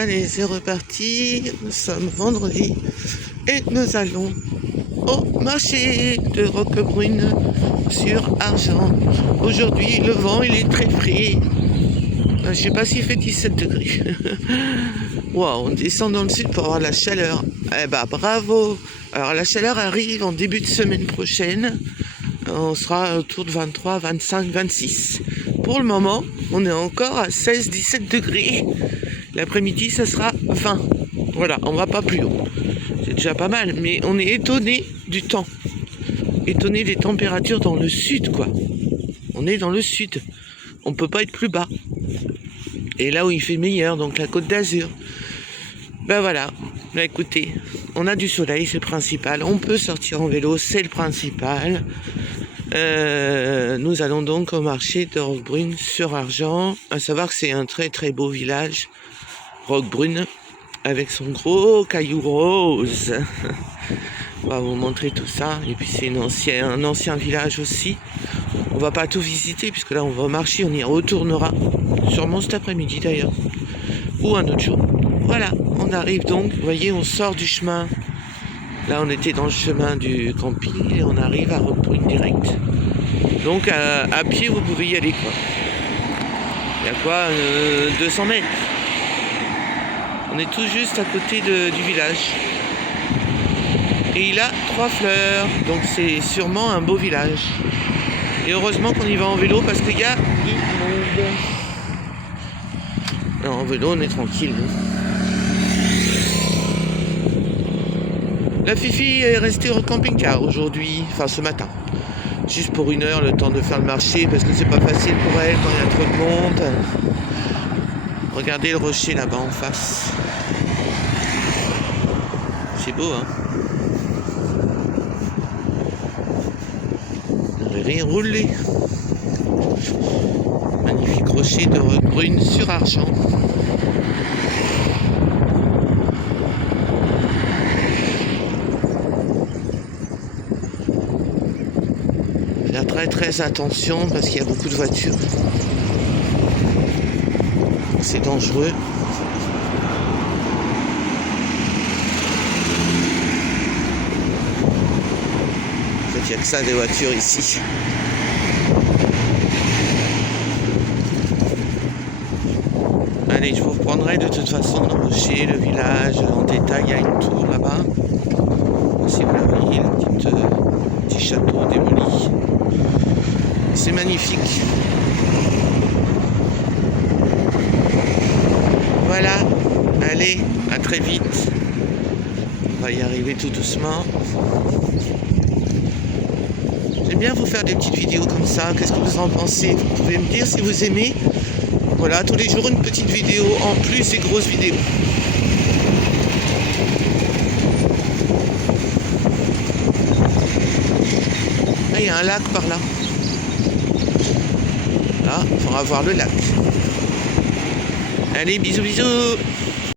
Allez, c'est reparti. Nous sommes vendredi et nous allons au marché de Roquebrune sur Argent. Aujourd'hui, le vent, il est très frais. Je sais pas s'il fait 17 degrés. Waouh, on descend dans le sud pour avoir la chaleur. Eh bah, bravo. Alors, la chaleur arrive en début de semaine prochaine. On sera autour de 23, 25, 26. Pour le moment, on est encore à 16, 17 degrés. L'après-midi, ça sera 20. Voilà, on va pas plus haut. C'est déjà pas mal, mais on est étonné du temps. Étonné des températures dans le sud, quoi. On est dans le sud. On peut pas être plus bas. Et là où il fait meilleur, donc la Côte d'Azur. Ben voilà. Ben écoutez, on a du soleil, c'est le principal. On peut sortir en vélo, c'est le principal. Nous allons donc au marché de Roquebrune sur Argent. À savoir que c'est un très très beau village, Roquebrune, avec son gros caillou rose. On va vous montrer tout ça. Et puis c'est un ancien village aussi. On va pas tout visiter puisque là on va au marché, on y retournera. Sûrement cet après-midi d'ailleurs. Ou un autre jour. Voilà, on arrive donc. Vous voyez, on sort du chemin. Là on était dans le chemin du camping et on arrive à Roquebrune direct. Donc à pied vous pouvez y aller quoi. Il y a quoi 200 mètres. On est tout juste à côté du village. Et il a 3 fleurs, donc c'est sûrement un beau village. Et heureusement qu'on y va en vélo parce qu'il y a du monde. Non, en vélo on est tranquille. La Fifi est restée au camping-car aujourd'hui, enfin ce matin. Juste pour 1 heure, le temps de faire le marché, parce que c'est pas facile pour elle quand il y a trop de monde. Regardez le rocher là-bas en face. C'est beau, hein. Le riz roulé. Magnifique rocher de Roquebrune sur Argent. Faire très très attention parce qu'il y a beaucoup de voitures. C'est dangereux. En fait, il n'y a que ça des voitures ici. Allez, je vous reprendrai de toute façon le rocher, le village, en détail. Il y a une tour là-bas. Si vous la voyez, le petit château démoli. C'est magnifique. Voilà, allez, à très vite. On va y arriver tout doucement. J'aime bien vous faire des petites vidéos comme ça. Qu'est-ce que vous en pensez? Vous pouvez me dire si vous aimez. Voilà, tous les jours une petite vidéo en plus des grosses vidéos. Ah, il y a un lac par là. Là, il faudra voir le lac. Allez, bisous, bisous.